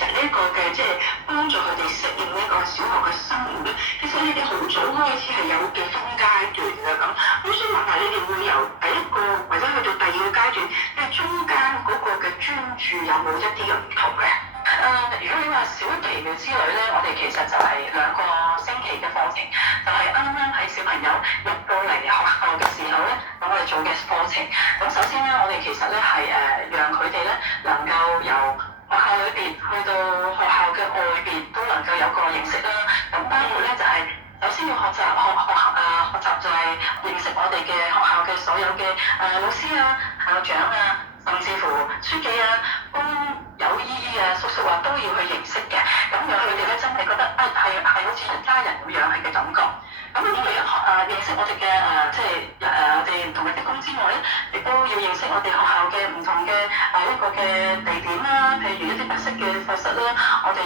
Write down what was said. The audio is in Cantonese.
實呢一個嘅即係幫助佢哋適應呢個小學嘅生活咧，其實你哋好早開始係有嘅分階段嘅咁。咁所以問下你哋會由第一個或者去到第二個階段，即係中間嗰個嘅專注有冇一啲嘅唔同嘅？如果你話小奇妙之旅咧，我哋其實就係2個星期嘅課程，就係啱啱喺小朋友入到嚟學校嘅時候咧，咁我哋做嘅課程。咁首先咧，我哋其實咧係讓佢哋咧能夠由學校裏邊去到學校嘅外邊都能夠有個認識啦。咁包括咧就係首先要學習就係認識我哋嘅學校嘅所有嘅老師啊、校長啊，甚至乎書記啊、有姨姨啊、叔叔啊都要去認識嘅，咁讓佢哋咧真係覺得係好似一家人咁樣係嘅感覺。咁我哋認識我哋嘅我哋唔同嘅職工之外咧，亦都要認識我哋學校嘅唔同嘅一個嘅地點啦，譬如一啲特色嘅課室啦，